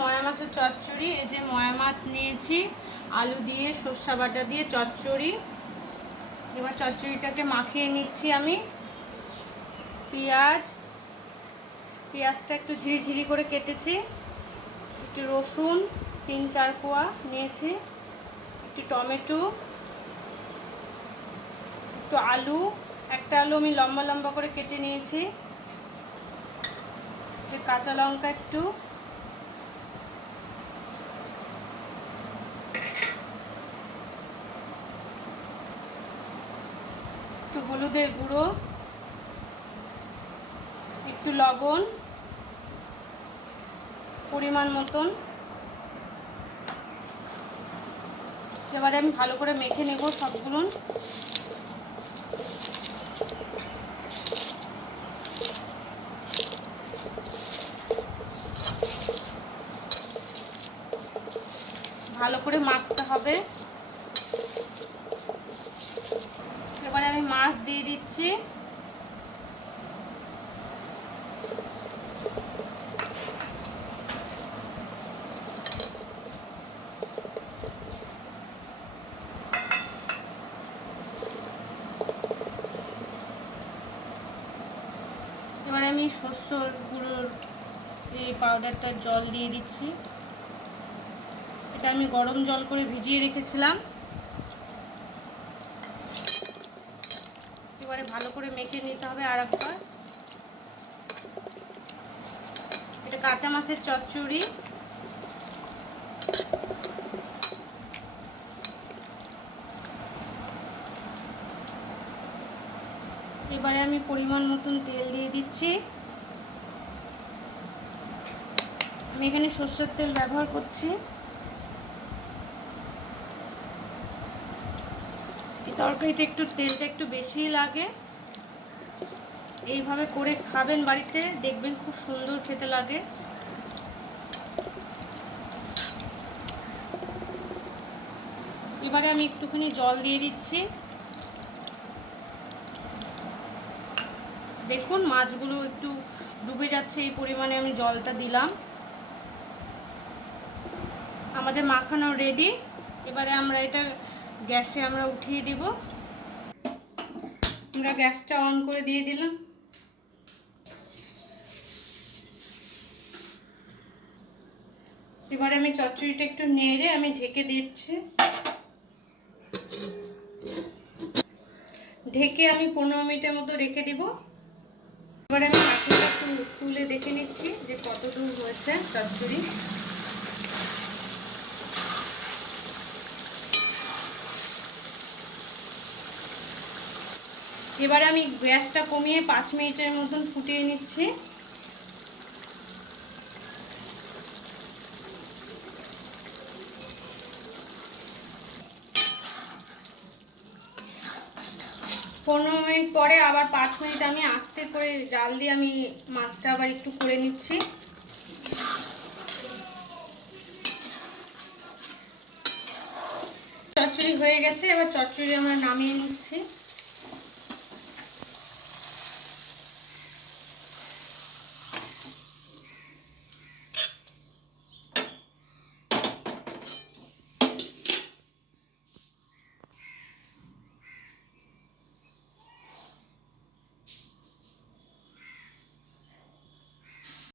ময়া মাছের চচ্চড়ি। এই যে ময়া মাছ নিয়েছি, আলু দিয়ে সর্ষে বাটা দিয়ে চচ্চড়ি। এবার চচ্চড়িটাকে মাখিয়ে নিচ্ছি আমি। পেঁয়াজটা একটু ঝিরিঝিরি করে কেটেছি, একটু রসুন 3-4 কোয়া নিয়েছি, একটু টমেটো, একটু আলু, একটা আলু আমি লম্বা লম্বা করে কেটে নিয়েছি, যে কাঁচা লঙ্কা একটু, একটু হলুদের গুঁড়ো, একটু লবণ পরিমাণ মতন। এবারে আমি ভালো করে মেখে নেব সবগুলো। ভালো করে মাখতে হবে। এবারে আমি মাছ দিয়ে দিচ্ছি। এবারে আমি সরষের গুঁড়োর এই পাউডারটার জল দিয়ে দিচ্ছি। এটা আমি গরম জল করে ভিজিয়ে রেখেছিলাম। এবারে ভালো করে মেখে নিতে হবে আর একবার। এটা কাঁচা মাছের চচ্চড়ি। এবারে আমি পরিমাণ মতন তেল দিয়ে দিচ্ছি। আমি এখানে সরষের তেল ব্যবহার করছি। এই তরকারিতে একটু তেলটা একটু বেশিই লাগে। এইভাবে করে খাবেন বাড়িতে, দেখবেন খুব সুন্দর খেতে লাগে। এবারে আমি একটুখানি জল দিয়ে দিচ্ছি। দেখুন মাছগুলো একটু ডুবে যাচ্ছে, এই পরিমাণে আমি জলটা দিলাম। আমাদের মাখানো রেডি। এবারে আমরা এটা গ্যাসে আমরা উঠিয়ে দিব। আমরা গ্যাসটা অন করে দিয়ে দিলাম। এবারে আমি চচ্চড়িটা একটু নেড়ে আমি ঢেকে দিচ্ছি। ঢেকে আমি 15 মিনিটের মতো রেখে দিব। এবারে আমি ঢাকনাটা তুলে দেখে নিচ্ছি যে কত দূর হয়েছে চচ্চড়ি। এবারে আমি গ্যাসটা কমিয়ে 5 মিনিটের মতন ফুটিয়ে নিচ্ছি। পনেরো মিনিট পরে আবার 5 মিনিট আমি আস্তে করে জাল দিয়ে আমি মাছটা আবার একটু করে নিচ্ছি। চচ্চড়ি হয়ে গেছে। এবার চচ্চড়ি আমরা নামিয়ে নিচ্ছি।